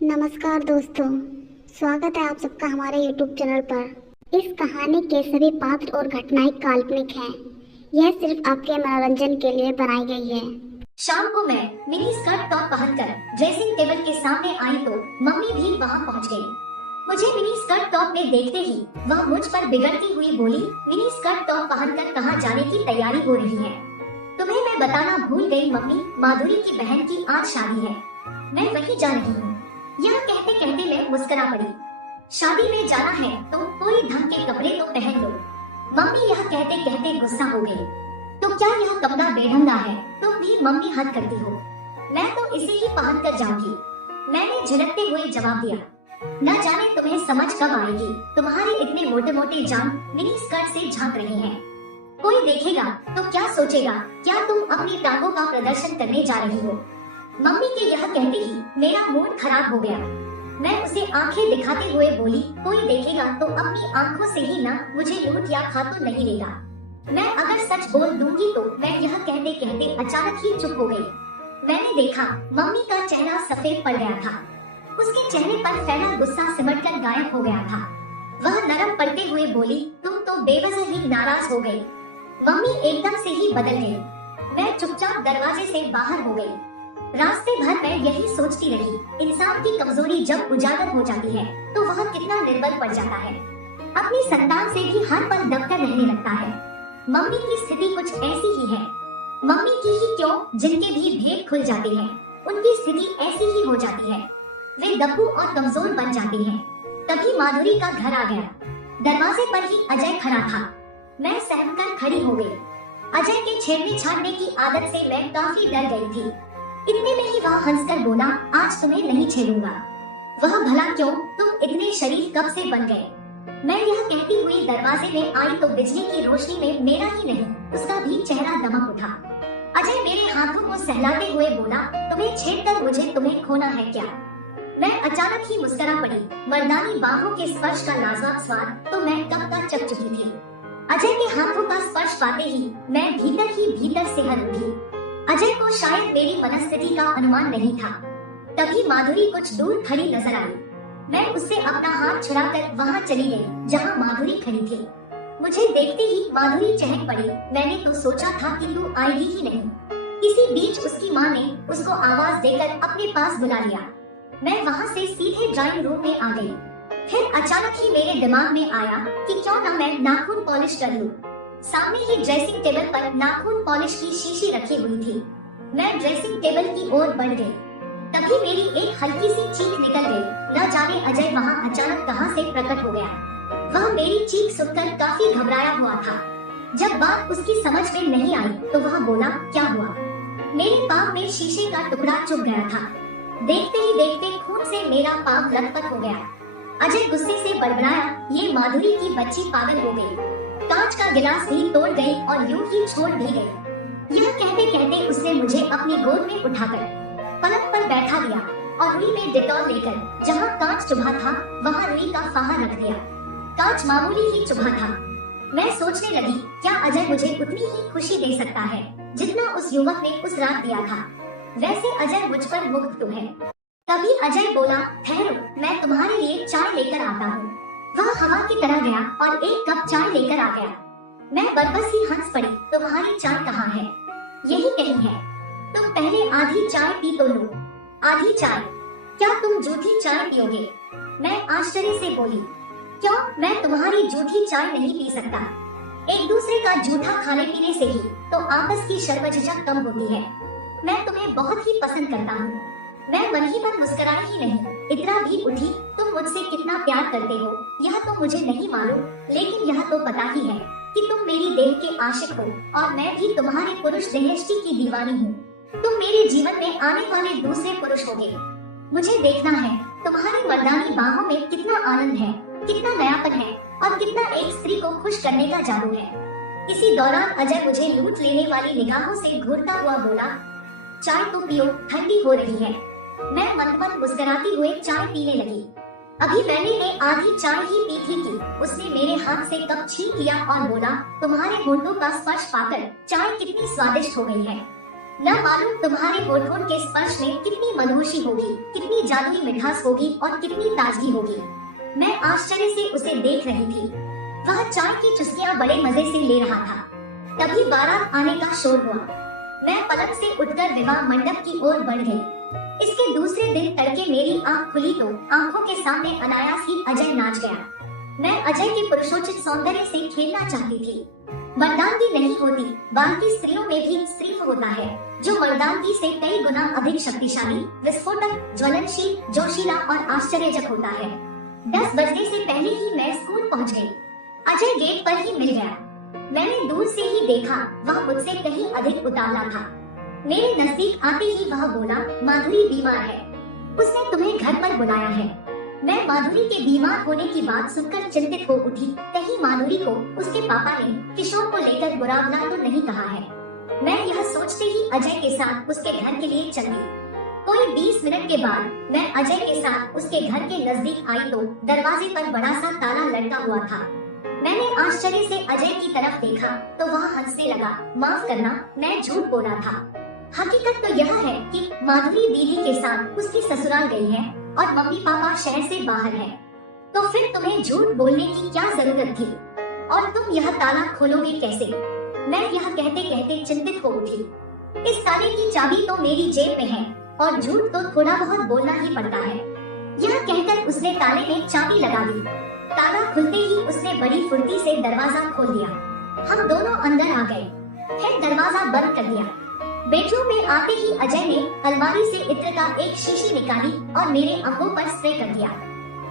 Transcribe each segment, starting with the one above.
नमस्कार दोस्तों, स्वागत है आप सबका हमारे YouTube चैनल पर। इस कहानी के सभी पात्र और घटनाएं काल्पनिक हैं। यह सिर्फ आपके मनोरंजन के लिए बनाई गई है। शाम को मैं मिनी स्कर्ट टॉप पहनकर ड्रेसिंग टेबल के सामने आई तो मम्मी भी वहाँ पहुँच गई। मुझे मिनी स्कर्ट टॉप में देखते ही वह मुझ पर बिगड़ती हुई बोली, मिनी स्कर्ट टॉप पहनकर कहाँ जाने की तैयारी हो रही है? तुम्हें मैं बताना भूल गई मम्मी, माधुरी की बहन की आज शादी है, मैं वहीं जा रही हूँ। यह कहते कहते मैं मुस्कुरा पड़ी। शादी में जाना है तो कोई ढंग के कपड़े तो पहन लो। मम्मी यह कहते कहते गुस्सा हो गई। तो क्या यह कपड़ा बेढंगा है? तुम भी मम्मी हद करती हो, मैं तो इसे ही पहन कर जाऊंगी, मैंने झिड़कते हुए जवाब दिया। न जाने तुम्हें समझ कब आएगी, तुम्हारे इतने मोटे मोटे जांघ मिनी स्कर्ट से झांक रहे हैं। कोई देखेगा तो क्या सोचेगा? क्या तुम अपनी टांगों का प्रदर्शन करने जा रही हो? मम्मी के यह कहते ही मेरा मूड खराब हो गया। मैं उसे आंखें दिखाते हुए बोली, कोई देखेगा तो अपनी आंखों से ही ना मुझे लूट या खा तो नहीं लेगा। मैं अगर सच बोल दूंगी तो मैं यह कहते कहते अचानक ही चुप हो गई। मैंने देखा मम्मी का चेहरा सफेद पड़ गया था। उसके चेहरे पर फैला गुस्सा सिमटकर गायब हो गया था। वह नरम पड़ते हुए बोली, तुम तो बेवजह ही नाराज हो गई। मम्मी एकदम से ही बदल गई। मैं चुपचाप दरवाजे से बाहर हो गई। रास्ते भर मैं यही सोचती रही, इंसान की कमजोरी जब उजागर हो जाती है तो वह कितना निर्बल पड़ जाता है। अपनी संतान से भी हर पल दबकर रहने लगता है। मम्मी की स्थिति कुछ ऐसी ही है। मम्मी की ही क्यों, जिनके भी भेद खुल जाते हैं उनकी स्थिति ऐसी ही हो जाती है। वे दब्बू और कमजोर बन जाती हैं। तभी माधुरी का घर आ गया। दरवाजे पर ही अजय खड़ा था। मैं सहमकर खड़ी हो गई। अजय के छेड़ने छाड़ने की आदत से मैं काफी डर गई थी। इतने में ही वह हंसकर बोला, आज तुम्हें नहीं छेड़ूंगा। वह भला क्यों, तुम इतने शरीफ कब से बन गए? मैं यह कहती हुई दरवाजे में आई तो बिजली की रोशनी में मेरा ही नहीं उसका भी चेहरा दमक उठा। अजय मेरे हाथों को सहलाते हुए बोला, तुम्हें छेड़कर मुझे तुम्हें खोना है क्या? मैं अचानक ही मुस्कुरा पड़ी। मर्दानी बाहों के स्पर्श का लाजवाब स्वाद तो मैं कब का चख चुकी थी। अजय के हाथों का स्पर्श पाते ही मैं भीतर ही भीतर सिहर उठी। अजय को शायद मेरी मनस्थिति का अनुमान नहीं था। तभी माधुरी कुछ दूर खड़ी नजर आई। मैं उससे अपना हाथ छुड़ाकर वहाँ चली गई जहाँ माधुरी खड़ी थी। मुझे देखते ही माधुरी चहक पड़ी। मैंने तो सोचा था कि तू आएगी ही नहीं। इसी बीच उसकी माँ ने उसको आवाज देकर अपने पास बुला लिया। मैं वहाँ से सीधे ड्राइंग रूम में आ गई। फिर अचानक ही मेरे दिमाग में आया कि क्यों न मैं नाखून पॉलिश कर लूं। सामने ही ड्रेसिंग टेबल पर नाखून पॉलिश की शीशी रखी हुई थी। मैं ड्रेसिंग टेबल की ओर बढ़ गई। तभी मेरी एक हल्की सी चीख निकल गई। न जाने अजय वहाँ अचानक कहाँ से प्रकट हो गया। वह मेरी चीख सुनकर काफी घबराया हुआ था। जब बात उसकी समझ में नहीं आई तो वह बोला, क्या हुआ? मेरे पाँव में शीशे का टुकड़ा चुभ गया था। देखते ही देखते खून से मेरा पाँव लथपथ हो गया। अजय गुस्से से बड़बड़ाया, ये माधुरी की बच्ची पागल हो गई, कांच का गिलास भी तोड़ गई और यूं ही छोड़ भी गई। यह कहते कहते उसने मुझे अपनी गोद में उठाकर पलंग पर बैठा दिया और रुई में डिटॉल लेकर जहाँ कांच चुभा था वहाँ रुई का फाहा रख दिया। कांच मामूली ही चुभा था। मैं सोचने लगी, क्या अजय मुझे उतनी ही खुशी दे सकता है जितना उस युवक ने उस रात दिया था? वैसे अजय मुझ पर मुग्ध तो है। तभी अजय बोला, ठहरो, मैं तुम्हारे लिए चाय लेकर आता हूँ। वह हवा की तरह गया और एक कप चाय लेकर आ गया। मैं बरबस ही हंस पड़ी। तुम्हारी चाय कहाँ है? यही कहीं है। तुम पहले आधी चाय पी तो लो। आधी चाय? क्या तुम जूठी चाय पियोगे? मैं आश्चर्य से बोली, क्यों, मैं तुम्हारी जूठी चाय नहीं पी सकता। एक दूसरे का जूठा खाने पीने से ही तो आपस की शर्मझिझक कम होती है। मैं तुम्हें बहुत ही पसंद करता हूँ। मैं मन ही मन मुस्कुराई ही नहीं, इतना भी उठी, तुम मुझसे कितना प्यार करते हो यह तो मुझे नहीं मालूम, लेकिन यह तो पता ही है कि तुम मेरी देह के आशिक हो और मैं भी तुम्हारे पुरुष दृष्टि की दीवानी हूँ। तुम मेरे जीवन में आने वाले दूसरे पुरुष होगे। मुझे देखना है तुम्हारी मर्दानी बाहों में कितना आनंद है, कितना नयापन है और कितना एक स्त्री को खुश करने का जादू है। इसी दौरान अजय मुझे लूट लेने वाली निगाहों से घूरता हुआ बोला, चाय तो पियो, ठंडी हो रही है। मैं मन मन मुस्कुराती हुए चाय पीने लगी। अभी मैंने आधी चाय ही पी थी कि उसने मेरे हाथ से कप छीन लिया और बोला, तुम्हारे होंठों का स्पर्श पाकर चाय कितनी स्वादिष्ट हो गई है। न मालूम तुम्हारे होठों के स्पर्श में कितनी मधुशी होगी, कितनी जादुई मिठास होगी और कितनी ताजगी होगी। मैं आश्चर्य से उसे देख रही थी। वह चाय की चुस्कियां बड़े मजे से ले रहा था। तभी बारात आने का शोर हुआ। मैं पलंग से उठकर विवाह मंडप की ओर बढ़ गई। इसके दूसरे दिन तड़के मेरी आंख खुली तो आंखों के सामने अनायास ही अजय नाच गया। मैं अजय के पुरुषोचित सौंदर्य से खेलना चाहती थी। मर्दानगी नहीं होती, बाकी स्त्रियों में भी स्त्रीत्व होता है, जो मर्दानगी से कई गुना अधिक शक्तिशाली, विस्फोटक, ज्वलनशील, जोशीला और आश्चर्यजनक होता है। 10 बजने से पहले ही मैं स्कूल पहुंच गई। अजय गेट पर ही मिल गया। मैंने दूर से ही देखा, वह मुझसे कहीं अधिक उतावला था। मेरे नजदीक आते ही वह बोला, माधुरी बीमार है, उसने तुम्हें घर पर बुलाया है। मैं माधुरी के बीमार होने की बात सुनकर चिंतित हो उठी। कहीं माधुरी को उसके पापा ने किशोर को लेकर बुरा भला तो नहीं कहा है। मैं यह सोचते ही अजय के साथ उसके घर के लिए चल दी। कोई 20 मिनट के बाद मैं अजय के साथ उसके घर के नजदीक आई तो दरवाजे पर बड़ा सा ताला लटका हुआ था। मैंने आश्चर्य से अजय की तरफ देखा तो वह हंसने लगा। माफ करना, मैं झूठ बोला था। हकीकत तो यह है कि माधुरी दीदी के साथ उसकी ससुराल गई है और मम्मी पापा शहर से बाहर है। तो फिर तुम्हें झूठ बोलने की क्या जरूरत थी? और तुम यह ताला खोलोगे कैसे? मैं यह कहते कहते चिंतित हो उठी। इस ताले की चाबी तो मेरी जेब में है और झूठ तो थोड़ा बहुत बोलना ही पड़ता है। यह कहकर उसने ताले में चाबी लगा दी। ताला खुलते ही उसने बड़ी फुर्ती से दरवाजा खोल दिया। हम दोनों अंदर आ गए, फिर दरवाजा बंद कर दिया। बेडरूम में आते ही अजय ने अलमारी से इत्र का एक शीशी निकाली और मेरे अंगों पर स्प्रे कर दिया।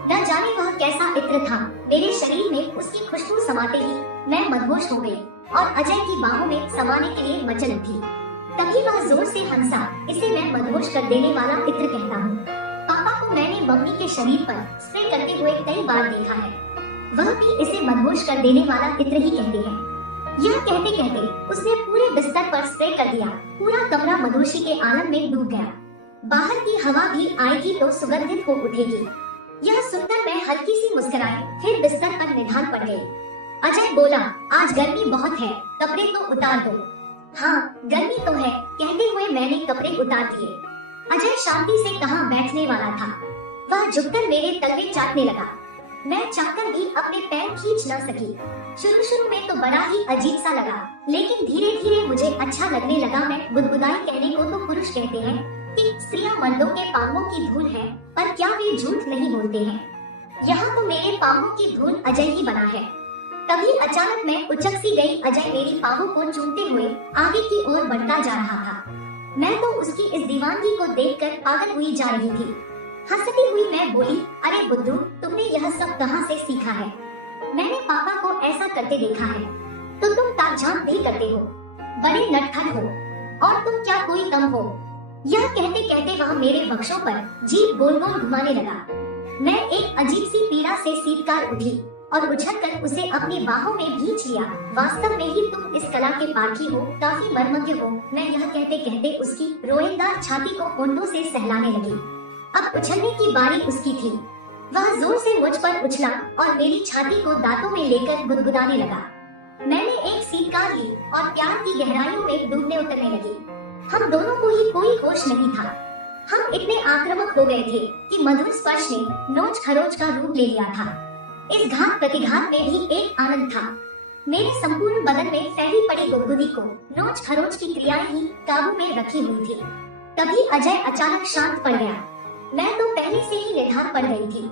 न जाने वह कैसा इत्र था, मेरे शरीर में उसकी खुशबू समाते ही मैं मदहोश हो गई और अजय की बाहों में समाने के लिए मचल उठी। तभी वह जोर से हंसा। इसे मैं मदहोश कर देने वाला इत्र कहता हूँ। पापा को मैंने मम्मी के शरीर पर स्प्रे करते हुए कई बार देखा है, वह भी इसे मदहोश कर देने वाला इत्र ही कहते हैं। यह कहते कहते उसने पूरे बिस्तर पर स्प्रे कर दिया। पूरा कमरा मधुशी के आलम में डूब गया। बाहर की हवा भी आएगी तो सुगंधित हो उठेगी। यह सुनकर मैं हल्की सी मुस्कुराई, फिर बिस्तर पर निढाल पड़ गई। अजय बोला, आज गर्मी बहुत है, कपड़े तो उतार दो। हाँ, गर्मी तो है, कहते हुए मैंने कपड़े उतार दिए। अजय शांति से कहाँ बैठने वाला था, वह झुककर मेरे तलवे चाटने लगा। मैं चाहकर भी अपने पैर खींच न सकी। शुरू में तो बड़ा ही अजीब सा लगा, लेकिन धीरे धीरे मुझे अच्छा लगने लगा। मैं गुदगुदाई। कहने को तो पुरुष कहते हैं कि स्त्रियां मर्दों के पांवों की धूल है, पर क्या वे झूठ नहीं बोलते हैं? यहाँ तो मेरे पांवों की धूल अजय ही बना है। तभी अचानक मैं उचक सी गई। अजय मेरी पांवों को चूमते हुए आगे की ओर बढ़ता जा रहा था। मैं तो उसकी इस दीवानगी को देखकर पागल हुई जा रही थी। हंसती हुई मैं बोली, अरे बुद्धू, तुमने यह सब कहाँ से सीखा है? मैंने पापा को ऐसा करते देखा है, तो तुम ताकझाम भी करते हो, बड़े नटखट हो, और तुम क्या कोई कम हो? यह कहते कहते वह मेरे बक्सों पर जीभ गोल गोल घुमाने लगा। मैं एक अजीब सी पीड़ा से सीतकार उठी और उछलकर उसे अपनी बाहों में भींच लिया। वास्तव में ही तुम इस कला के पाठी हो, काफी मर्मज्ञ हो। मैं यह कहते कहते उसकी रोएदार छाती को होंठों से सहलाने लगी। अब उछलने की बारी उसकी थी। वह जोर से मुझ पर उछला और मेरी छाती को दांतों में लेकर गुदगुदाने लगा। मैंने एक सीटकार ली और प्यार की गहराइयों में डूबने उतरने लगी। हम दोनों को ही कोई होश नहीं था। हम इतने आक्रामक हो गए थे कि मधुर स्पर्श ने नोच खरोच का रूप ले लिया था। इस घात प्रतिघात में भी एक आनंद था। मेरे संपूर्ण बदन में फैली पड़ी गुदगुदी को नोच खरोच की क्रियाएं ही काबू में रखी हुई थी। तभी अजय अचानक शांत पड़ गया। मैं तो पहले से ही निढाल पड़ गई थी।